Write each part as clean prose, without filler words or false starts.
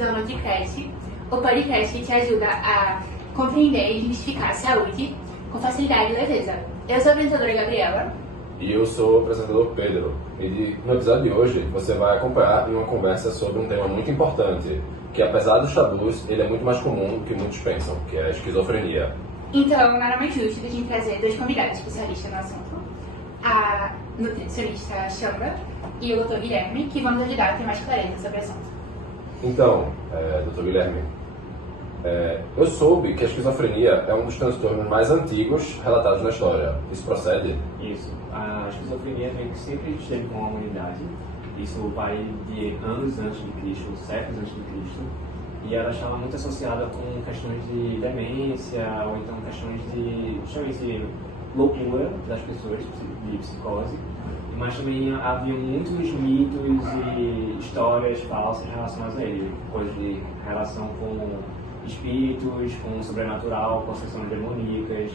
usam o Nutricast, o podcast que te ajuda a compreender e justificar a saúde com facilidade e leveza. Eu sou a apresentadora Gabriela. E eu sou o apresentador Pedro. E no episódio de hoje você vai acompanhar uma conversa sobre um tema muito importante, que apesar dos tabus, ele é muito mais comum do que muitos pensam, que é a esquizofrenia. Então, nada mais justo do que trazer dois convidados especialistas no assunto. A nutricionista Xanda e o Dr. Guilherme, que vão nos ajudar a ter mais clareza sobre o assunto. Então, Dr. Guilherme, eu soube que a esquizofrenia é um dos transtornos mais antigos relatados na história. Isso procede? Isso. A esquizofrenia meio que sempre esteve com a humanidade. Isso vai de anos antes de Cristo, séculos antes de Cristo. E ela estava muito associada com questões de demência, ou então questões de loucura das pessoas, de psicose. Mas também havia muitos mitos e histórias falsas relacionadas a ele. Coisas de relação com espíritos, com o sobrenatural, possessões demoníacas,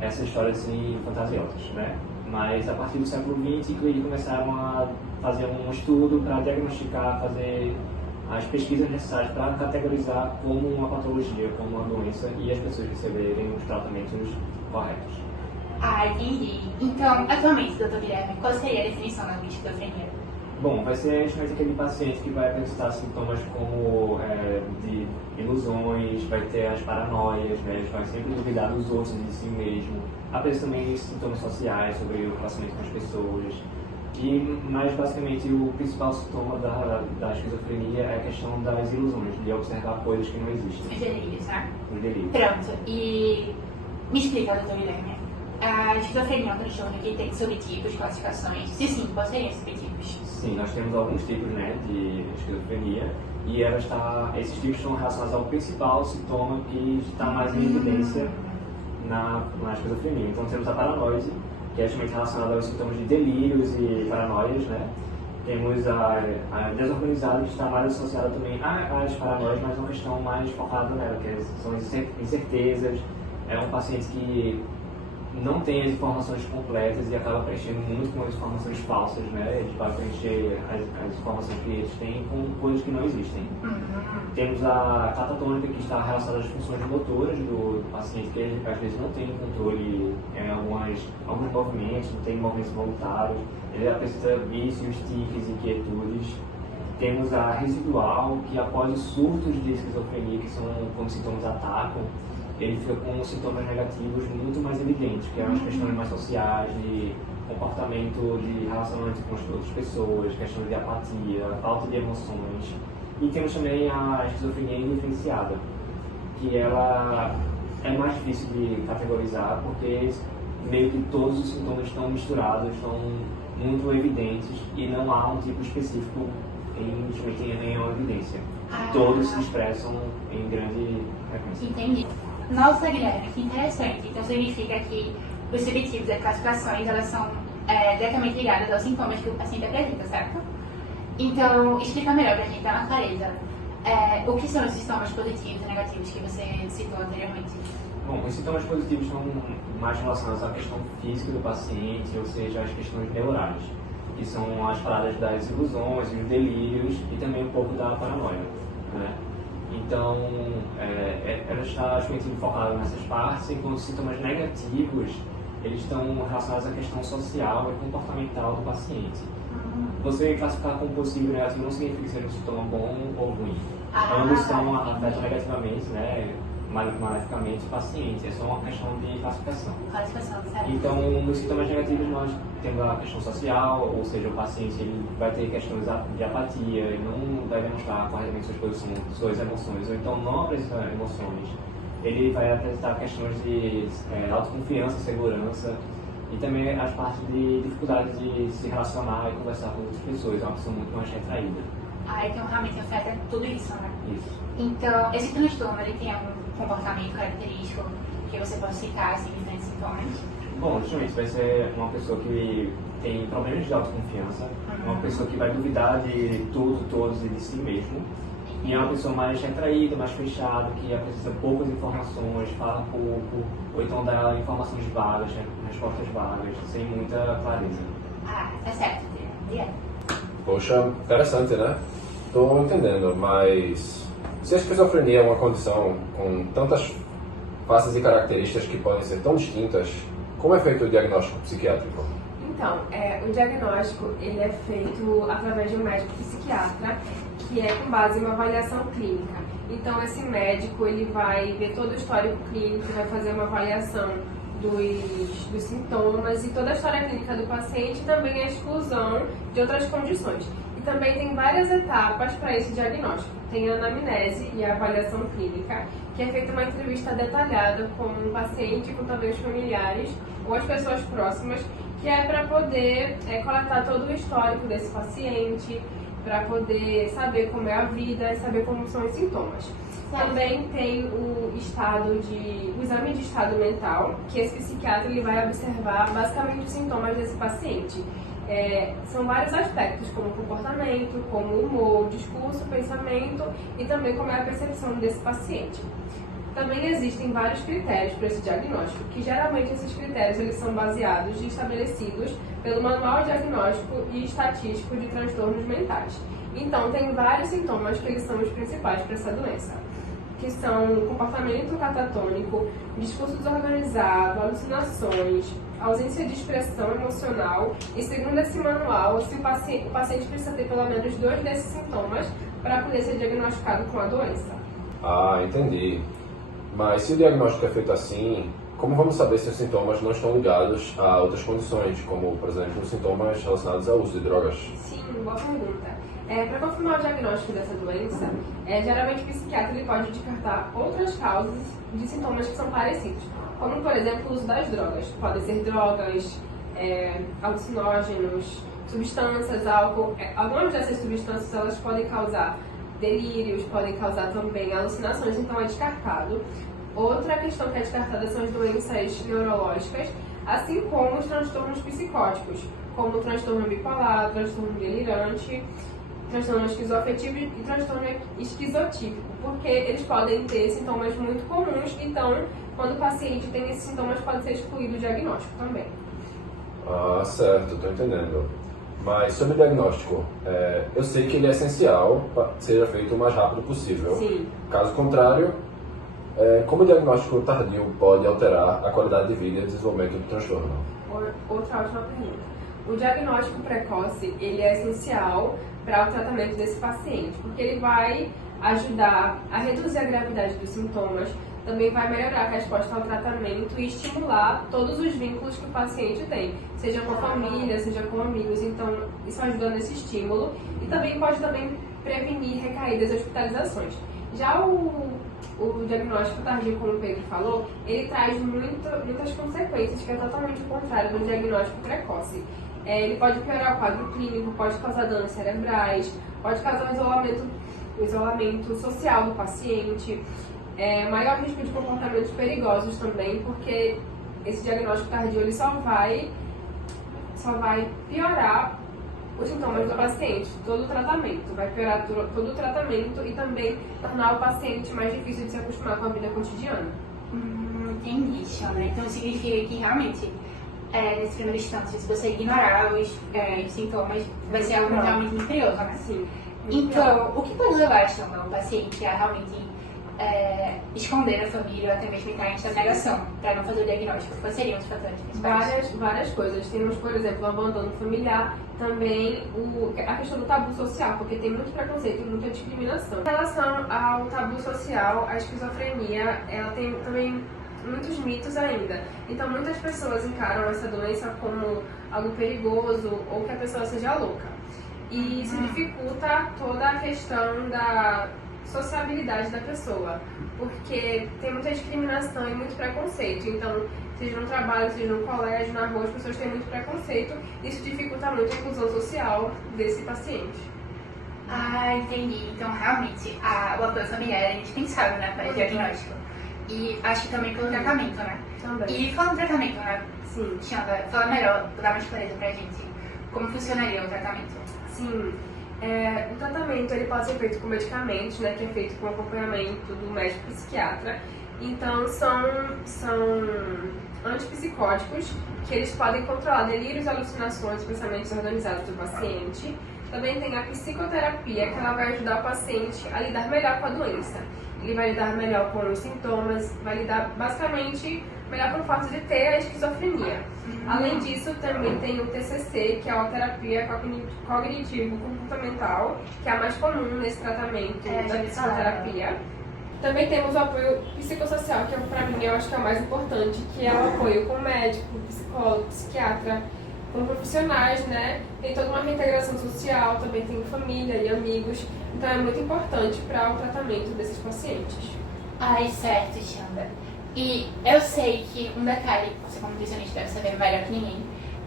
essas histórias assim fantasiosas, né? Mas a partir do século XX eles começaram a fazer um estudo para diagnosticar, fazer as pesquisas necessárias para categorizar como uma patologia, como uma doença e as pessoas receberem os tratamentos corretos. Ah, entendi. Então, atualmente, Dr. Guilherme, qual seria a definição da esquizofrenia? Bom, vai ser justamente aquele paciente que vai apresentar sintomas como de ilusões, vai ter as paranoias, né? Ele vai sempre duvidar dos outros e de si mesmo. Apresenta também sintomas sociais sobre o relacionamento com as pessoas. Mas basicamente o principal sintoma da esquizofrenia é a questão das ilusões, de observar coisas que não existem. Os delírios, né? Os delírios. Pronto. E me explica, Dr. Guilherme. A esquizofrenia é um transtorno que tem subtipos, classificações. Se sim, quais seriam esses subtipos? Sim, nós temos alguns tipos, né, de esquizofrenia e esses tipos estão relacionados ao principal sintoma que está mais em evidência na esquizofrenia. Então temos a paranoide, que é justamente relacionada aos sintomas de delírios e paranoias, né? Temos a desorganizada, que está mais associada também às paranoias, mas uma questão mais focada nela, que são incertezas. É um paciente que não tem as informações completas e acaba preenchendo muito com as informações falsas, né? Eles vai preencher as informações que eles têm com coisas que não existem. Temos a catatônica, que está relacionada às funções motoras do paciente, que às vezes não tem controle em alguns movimentos, não tem movimentos voluntários, ele apresenta vícios, tiques, inquietudes. Temos a residual, que após os surtos de esquizofrenia, que são quando os sintomas atacam, ele fica com sintomas negativos muito mais evidentes, que é as questões mais sociais, de comportamento, de relacionamento com as outras pessoas, questões de apatia, falta de emoções. E temos também a esquizofrenia indiferenciada, que ela é mais difícil de categorizar, porque meio que todos os sintomas estão misturados, estão muito evidentes e não há um tipo específico em uma evidência. Todos se expressam em grande frequência. Entendi. Nossa, Guilherme, que interessante. Então significa que os subtipos, as classificações, elas são diretamente ligadas aos sintomas que o paciente apresenta, certo? Então, explica melhor pra gente, dar uma clareza. O que são os sintomas positivos e negativos que você citou anteriormente? Bom, os sintomas positivos estão mais relacionados à questão física do paciente, ou seja, às questões neurais, que são as paradas das ilusões, os delírios e também um pouco da paranoia, né? Então, ela está justamente focada nessas partes, enquanto os sintomas negativos, eles estão relacionados à questão social e comportamental do paciente. Você classificar como positivo e negativo não significa que seja um sintoma bom ou ruim. Ambos afetam negativamente, né, maleficamente o paciente. É só uma questão de classificação. Certo. Então, nos sintomas negativos nós temos a questão social, ou seja, o paciente ele vai ter questões de apatia, ele não vai demonstrar corretamente suas emoções, ou então não apresenta emoções. Ele vai apresentar questões de autoconfiança, segurança, e também as partes de dificuldade de se relacionar e conversar com outras pessoas. É uma pessoa muito mais retraída. Então realmente afeta tudo isso, né? Isso. Então, esse transtorno, ele tem algum comportamento característico que você pode citar, assim, diferentes sintomas? Bom, justamente, vai ser uma pessoa que tem problemas de autoconfiança, uma pessoa que vai duvidar de tudo, todos e de si mesmo, e é uma pessoa mais retraída, mais fechada, que apresenta poucas informações, fala pouco, ou então dá informações vagas, respostas vagas, sem muita clareza. Tá certo, Guilherme. Poxa, interessante, né? Tô entendendo, mas Se a esquizofrenia é uma condição com tantas faces e características que podem ser tão distintas, como é feito o diagnóstico psiquiátrico? Então, o diagnóstico ele é feito através de um médico psiquiatra, que é com base em uma avaliação clínica. Então, esse médico ele vai ver todo o histórico clínico, vai fazer uma avaliação dos sintomas e toda a história clínica do paciente, e também a exclusão de outras condições. E também tem várias etapas para esse diagnóstico. Tem a anamnese e a avaliação clínica, que é feita uma entrevista detalhada com o paciente, com também os familiares ou as pessoas próximas, que é para poder coletar todo o histórico desse paciente, para poder saber como é a vida e saber como são os sintomas. Também tem o exame de estado mental, que esse psiquiatra ele vai observar basicamente os sintomas desse paciente. São vários aspectos, como comportamento, como humor, discurso, pensamento e também como é a percepção desse paciente. Também existem vários critérios para esse diagnóstico, que geralmente esses critérios eles são baseados e estabelecidos pelo Manual Diagnóstico e Estatístico de Transtornos Mentais. Então, tem vários sintomas que eles são os principais para essa doença, que são comportamento catatônico, discurso desorganizado, alucinações, ausência de expressão emocional e, segundo esse manual, o paciente precisa ter pelo menos 2 desses sintomas para poder ser diagnosticado com a doença. Ah, entendi. Mas se o diagnóstico é feito assim, como vamos saber se os sintomas não estão ligados a outras condições, como, por exemplo, os sintomas relacionados ao uso de drogas? Sim, boa pergunta. Para confirmar o diagnóstico dessa doença, geralmente o psiquiatra ele pode descartar outras causas de sintomas que são parecidos, como, por exemplo, o uso das drogas. Podem ser drogas, alucinógenos, substâncias, álcool. Algumas dessas substâncias elas podem causar delírios, podem causar também alucinações, então é descartado. Outra questão que é descartada são as doenças neurológicas, assim como os transtornos psicóticos, como o transtorno bipolar, transtorno delirante, transtorno esquizoafetivo e transtorno esquizotípico, porque eles podem ter sintomas muito comuns, então quando o paciente tem esses sintomas pode ser excluído o diagnóstico também. Ah, certo, estou entendendo. Mas sobre o diagnóstico, eu sei que ele é essencial para que seja feito o mais rápido possível. Sim. Caso contrário, como o diagnóstico tardio pode alterar a qualidade de vida e desenvolvimento do transtorno? Outra ótima pergunta. O diagnóstico precoce ele é essencial para o tratamento desse paciente, porque ele vai ajudar a reduzir a gravidade dos sintomas, também vai melhorar a resposta ao tratamento e estimular todos os vínculos que o paciente tem, seja com a família, seja com amigos. Então, isso ajuda nesse estímulo e também pode prevenir recaídas e hospitalizações. Já o diagnóstico tardio, como o Pedro falou, ele traz muitas consequências, que é totalmente o contrário do diagnóstico precoce. Ele pode piorar o quadro clínico, pode causar danos cerebrais, pode causar um isolamento social do paciente, maior risco de comportamentos perigosos também, porque esse diagnóstico tardio ele só vai piorar os sintomas do paciente, todo o tratamento, vai piorar todo o tratamento e também tornar o paciente mais difícil de se acostumar com a vida cotidiana. Entendi, Shona. Então significa que realmente, nesse primeiro instante, se você ignorar os sintomas, vai ser algo realmente misterioso, né? Sim. Então, o que pode levar, Shona, o paciente a realmente esconder a família ou até mesmo entrar em essa negação para não fazer o diagnóstico? Quais seriam os fatores principais? Várias coisas. Temos, por exemplo, o abandono familiar, também a questão do tabu social, porque tem muito preconceito e muita discriminação. Em relação ao tabu social, a esquizofrenia, ela tem também muitos mitos ainda. Então, muitas pessoas encaram essa doença como algo perigoso ou que a pessoa seja louca. E isso dificulta toda a questão da sociabilidade da pessoa, porque tem muita discriminação e muito preconceito. Então, seja no trabalho, seja no colégio, na rua, as pessoas têm muito preconceito. Isso dificulta muito a inclusão social desse paciente. Ah, entendi. Então, realmente, o apoio familiar é indispensável, né, para o diagnóstico. E acho que também pelo tratamento, né? Também. E falando do tratamento, né? Sim. Xanda, fala melhor, dá mais clareza pra gente. Como funcionaria o tratamento? Sim. O tratamento ele pode ser feito com medicamentos, né, que é feito com acompanhamento do médico psiquiatra. Então, são antipsicóticos que eles podem controlar delírios, alucinações, pensamentos organizados do paciente. Também tem a psicoterapia, que ela vai ajudar o paciente a lidar melhor com a doença. Ele vai lidar melhor com os sintomas, vai lidar basicamente melhor com o fato de ter a esquizofrenia. Além disso, também tem o TCC, que é a terapia cognitivo-comportamental, que é a mais comum nesse tratamento da psicoterapia. Também temos o apoio psicossocial, que para mim eu acho que é o mais importante, que é o apoio com médico, psicólogo, psiquiatra, com profissionais, né? Tem toda uma reintegração social, também tem família e amigos, então é muito importante para o tratamento desses pacientes. Ai, certo, Xanda. E eu sei que um detalhe, você como nutricionista deve saber melhor que ninguém,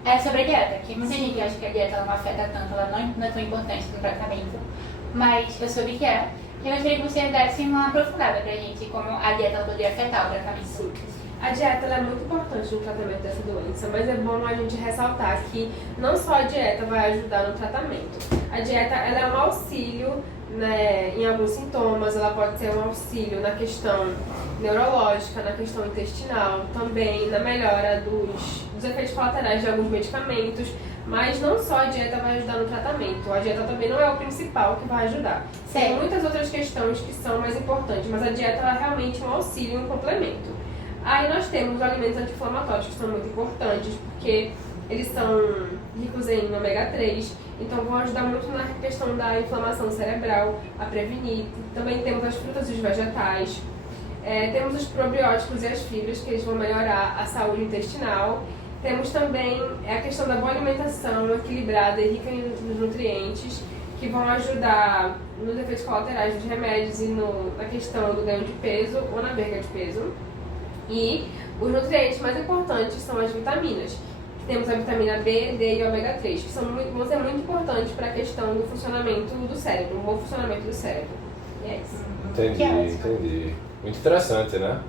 é sobre a dieta, que muita gente acha que a dieta ela não afeta tanto, ela não é tão importante no tratamento, mas eu soube que é. E eu gostaria que você desse uma aprofundada pra gente, como a dieta ela poderia afetar o tratamento. A dieta ela é muito importante no tratamento dessa doença, mas é bom a gente ressaltar que não só a dieta vai ajudar no tratamento. A dieta ela é um auxílio, né, em alguns sintomas, ela pode ser um auxílio na questão neurológica, na questão intestinal, também na melhora dos efeitos colaterais de alguns medicamentos, mas não só a dieta vai ajudar no tratamento, a dieta também não é o principal que vai ajudar. Tem muitas outras questões que são mais importantes, mas a dieta ela é realmente um auxílio, um complemento. Aí nós temos os alimentos anti-inflamatórios, que são muito importantes, porque eles são ricos em ômega 3, então vão ajudar muito na questão da inflamação cerebral, a prevenir. Também temos as frutas e os vegetais, temos os probióticos e as fibras, que eles vão melhorar a saúde intestinal. Temos também a questão da boa alimentação equilibrada e rica em nutrientes, que vão ajudar nos efeitos colaterais dos remédios e na questão do ganho de peso ou na perda de peso. E os nutrientes mais importantes são as vitaminas. Temos a vitamina B, D e ômega 3, que vão ser muito importantes para a questão do funcionamento do cérebro, um bom funcionamento do cérebro. E é isso. Entendi. Muito interessante, né?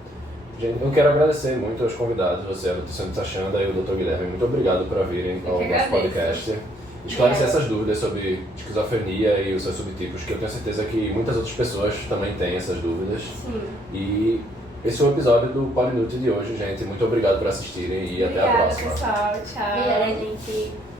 Gente, eu quero agradecer muito aos convidados, você, a nutricionista Xanda e o Dr. Guilherme. Muito obrigado por virem ao nosso podcast. Esclarecer essas dúvidas sobre esquizofrenia e os seus subtipos, que eu tenho certeza que muitas outras pessoas também têm essas dúvidas. Sim. E esse foi o episódio do Polinute de hoje, gente. Muito obrigado por assistirem e até a próxima. Obrigada, pessoal. Tchau. Obrigada, gente.